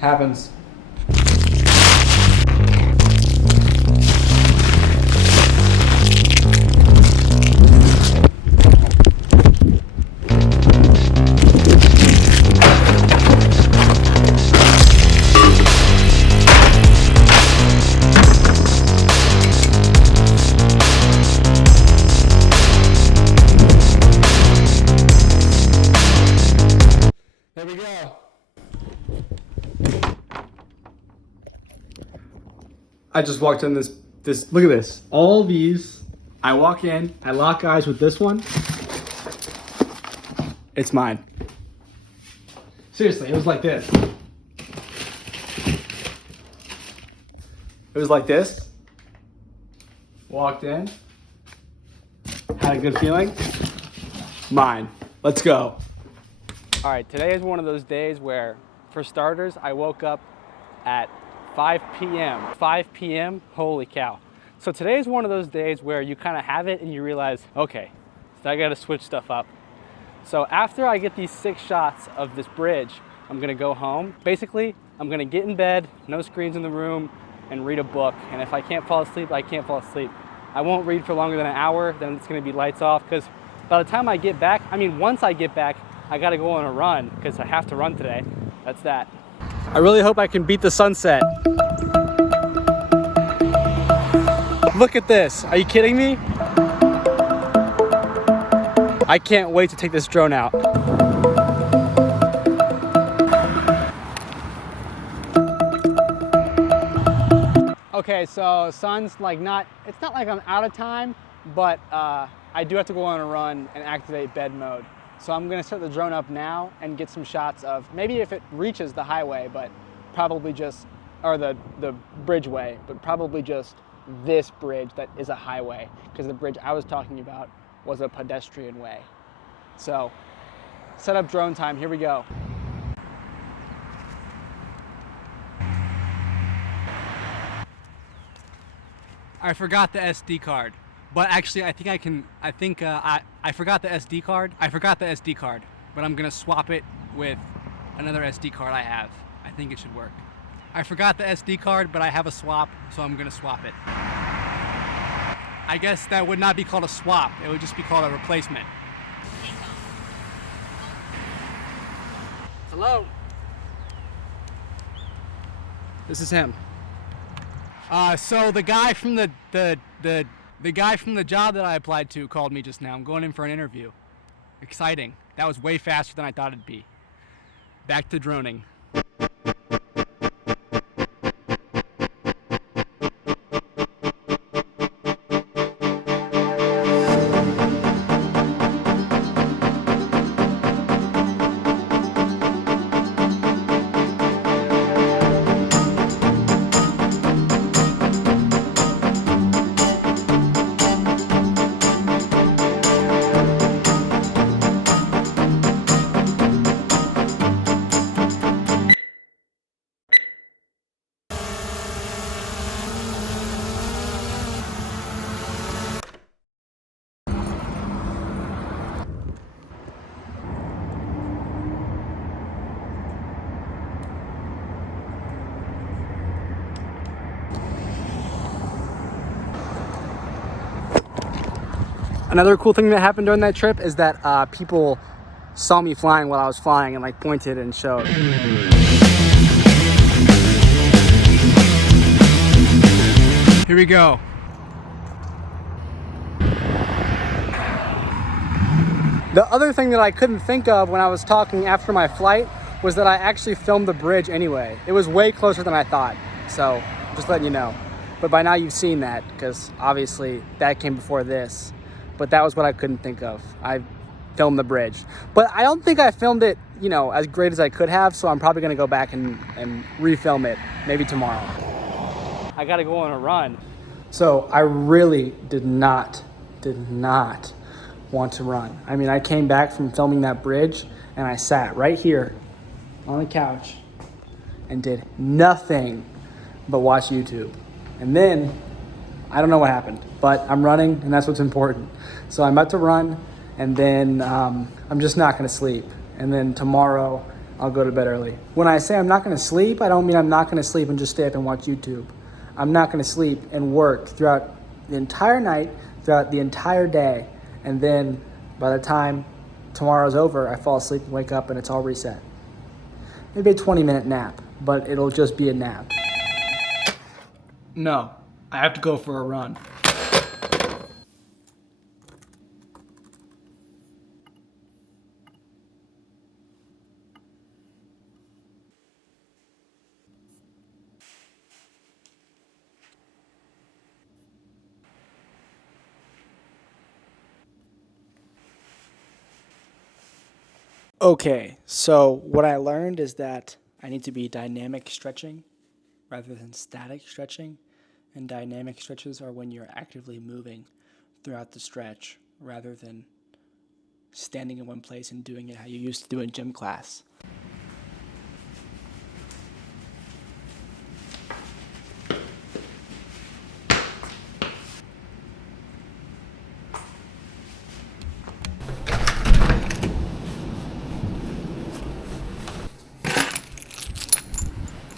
Happens. There we go. I just walked in this, look at this. All these, I walk in, I lock eyes with this one. It's mine. Seriously, it was like this. It was like this. Walked in. Had a good feeling. Mine. Let's go. All right, today is one of those days where, for starters, I woke up at 5 p.m. 5 p.m., holy cow. So today is one of those days where you kind of have it and you realize, okay, so I gotta switch stuff up. So after I get these 6 shots of this bridge, I'm gonna go home. Basically, I'm gonna get in bed, no screens in the room, and read a book. And if I can't fall asleep, I can't fall asleep. I won't read for longer than an hour, then it's gonna be lights off, because by the time I get back, once I get back, I gotta go on a run, because I have to run today. That's that. I really hope I can beat the sunset. Look at this, are you kidding me? I can't wait to take this drone out. Okay, so sun's like it's not like I'm out of time, but I do have to go on a run and activate bed mode. So I'm gonna set the drone up now and get some shots of, maybe if it reaches the highway, but probably just, or the bridgeway, but probably just this bridge that is a highway, because the bridge I was talking about was a pedestrian way. So, set up drone time, here we go. I forgot the SD card. But actually, I forgot the SD card. I forgot the SD card, but I'm gonna swap it with another SD card I have. I think it should work. I forgot the SD card, but I have a swap, so I'm gonna swap it. I guess that would not be called a swap. It would just be called a replacement. Hello? This is him. So the guy from the guy from the job that I applied to called me just now. I'm going in for an interview. Exciting. That was way faster than I thought it'd be. Back to droning. Another cool thing that happened during that trip is that people saw me flying while I was flying and like pointed and showed. Here we go. The other thing that I couldn't think of when I was talking after my flight was that I actually filmed the bridge anyway. It was way closer than I thought, so just letting you know. But by now you've seen that, because obviously that came before this. But that was what I couldn't think of. I filmed the bridge. But I don't think I filmed it, as great as I could have, so I'm probably gonna go back and refilm it, maybe tomorrow. I gotta go on a run. So I really did not want to run. I came back from filming that bridge and I sat right here on the couch and did nothing but watch YouTube. And then, I don't know what happened, but I'm running and that's what's important. So I'm about to run and then I'm just not gonna sleep. And then tomorrow I'll go to bed early. When I say I'm not gonna sleep, I don't mean I'm not gonna sleep and just stay up and watch YouTube. I'm not gonna sleep and work throughout the entire night, throughout the entire day, and then by the time tomorrow's over, I fall asleep and wake up and it's all reset. Maybe a 20-minute nap, but it'll just be a nap. No, I have to go for a run. Okay, so what I learned is that I need to be dynamic stretching rather than static stretching. And dynamic stretches are when you're actively moving throughout the stretch rather than standing in one place and doing it how you used to do in gym class.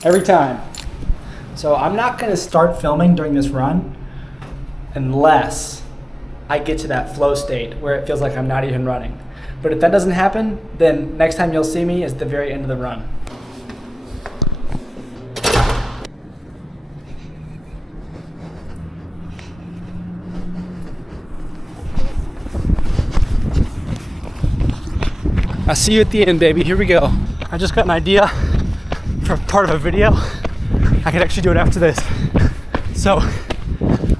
Every time. So I'm not gonna start filming during this run unless I get to that flow state where it feels like I'm not even running. But if that doesn't happen, then next time you'll see me is the very end of the run. I'll see you at the end, baby. Here we go. I just got an idea for part of a video. I could actually do it after this. So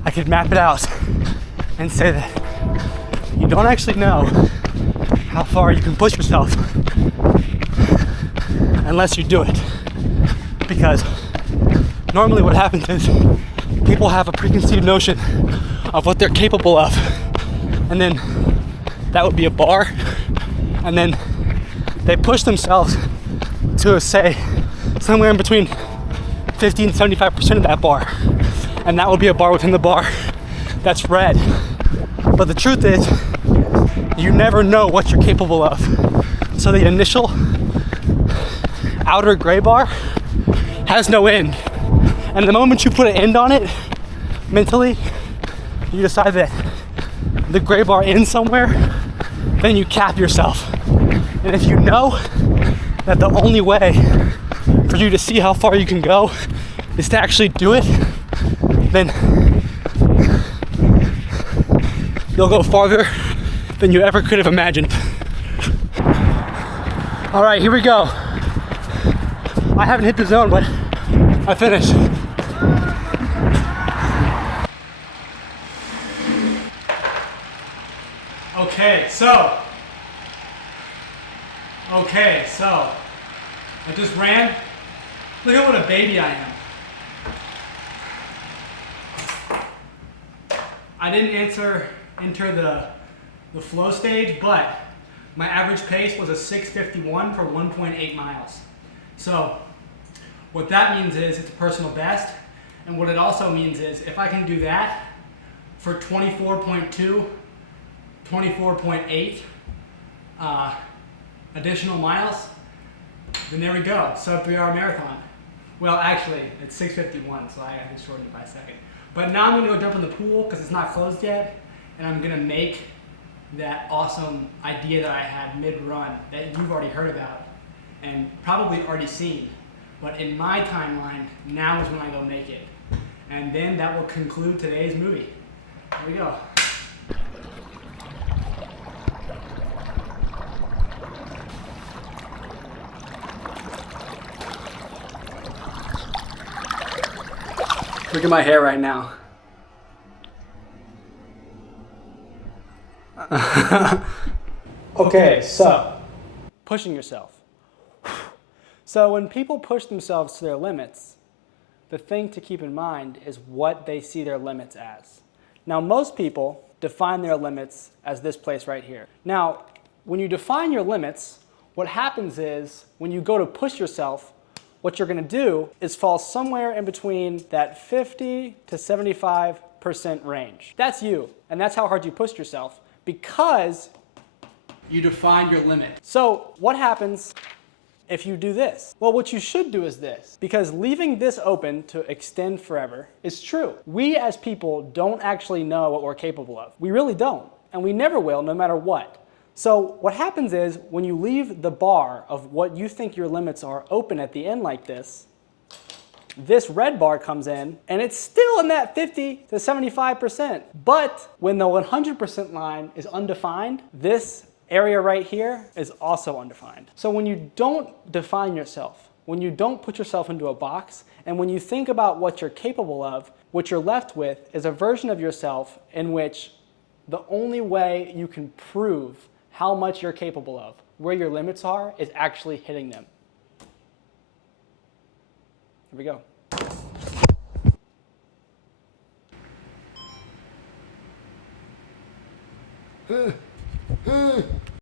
I could map it out and say that you don't actually know how far you can push yourself unless you do it. Because normally what happens is people have a preconceived notion of what they're capable of. And then that would be a bar. And then they push themselves to, say, somewhere in between 50 and 75% of that bar. And that will be a bar within the bar that's red. But the truth is, you never know what you're capable of. So the initial outer gray bar has no end. And the moment you put an end on it, mentally, you decide that the gray bar ends somewhere, then you cap yourself. And if you know that the only way for you to see how far you can go is to actually do it, then you'll go farther than you ever could have imagined. All right, here we go. I haven't hit the zone, but I finished. Okay, so I just ran. Look at what a baby I am. I didn't enter the flow stage, but my average pace was a 6:51 for 1.8 miles. So what that means is it's a personal best, and what it also means is if I can do that for 24.2, 24.8 additional miles, then there we go, sub 3 hour marathon. Well, actually, it's 6:51, so I had to shorten it by a second. But now I'm gonna go jump in the pool because it's not closed yet, and I'm gonna make that awesome idea that I had mid-run that you've already heard about and probably already seen. But in my timeline, now is when I go make it. And then that will conclude today's movie. Here we go. Look at my hair right now. Okay, so pushing yourself. So when people push themselves to their limits, the thing to keep in mind is what they see their limits as. Now, most people define their limits as this place right here. Now, when you define your limits, what happens is when you go to push yourself, what you're gonna do is fall somewhere in between that 50 to 75% range. That's you, and that's how hard you push yourself because you define your limit. So what happens if you do this? Well, what you should do is this, because leaving this open to extend forever is true. We as people don't actually know what we're capable of. We really don't, and we never will, no matter what. So what happens is when you leave the bar of what you think your limits are open at the end like this red bar comes in and it's still in that 50 to 75%. But when the 100% line is undefined, this area right here is also undefined. So when you don't define yourself, when you don't put yourself into a box, and when you think about what you're capable of, what you're left with is a version of yourself in which the only way you can prove how much you're capable of, where your limits are, is actually hitting them. Here we go.